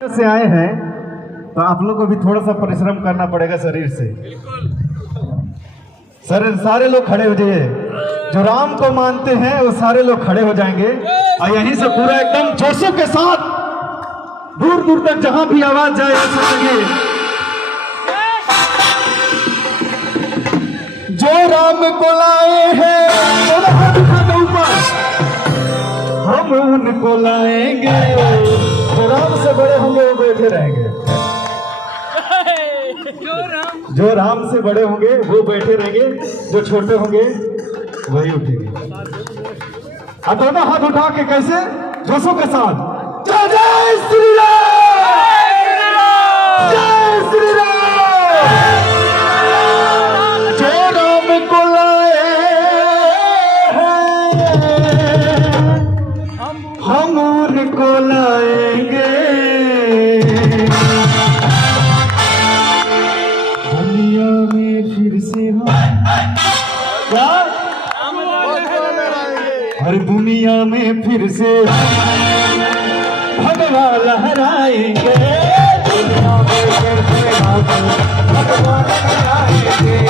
से आए हैं तो आप लोग को भी थोड़ा सा परिश्रम करना पड़ेगा शरीर से। सारे लोग खड़े हो जाइए, जो राम को मानते हैं वो सारे लोग खड़े हो जाएंगे और यहीं से पूरा एकदम जोशों के साथ दूर दूर तक जहां भी आवाज जाए ऐसा लगे जो राम को लाए हैं ऊपर, हम उनको लाएंगे। जो राम से बड़े होंगे वो बैठे रहेंगे, जो राम से बड़े होंगे वो बैठे रहेंगे, जो छोटे होंगे वही उठेंगे। अब दोनों हाथ उठा के कैसे जोशों के साथ जय जय श्री राम, जय श्री राम। जो राम को लाए हैं हम उनको लाएंगे। दुनिया में फिर से हम क्या, हर दुनिया में फिर से भगवा लहराएंगे। दुनिया में फिर से भगवा लहराएंगे।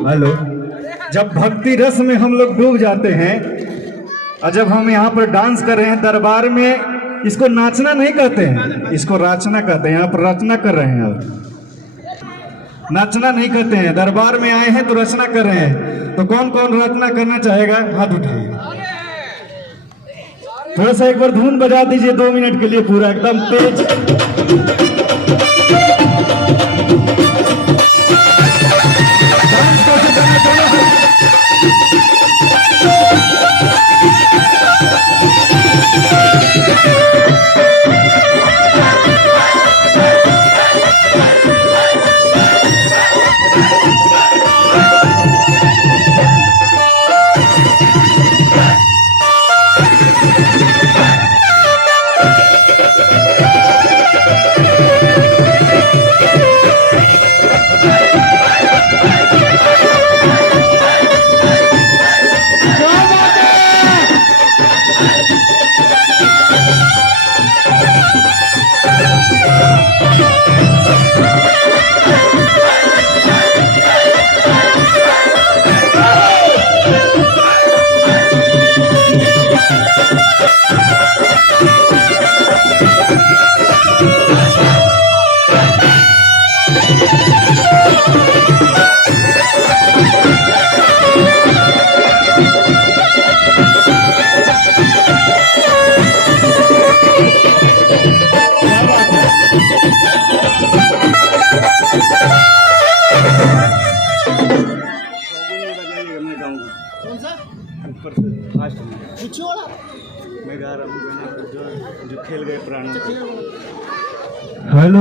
हेलो, जब भक्ति रस में हम लोग डूब जाते हैं और जब हम यहाँ पर डांस कर रहे हैं दरबार में, इसको नाचना नहीं कहते हैं, इसको रचना कहते हैं। यहाँ पर रचना कर रहे हैं, अब नाचना नहीं कहते हैं। दरबार में आए हैं तो रचना कर रहे हैं। तो कौन कौन रचना करना चाहेगा हाथ उठाइए। थोड़ा सा एक बार धुन बजा दीजिए 2 मिनट के लिए, पूरा एकदम तेज। मैं गा रहा हूँ जो खेल गए प्राण। हेलो।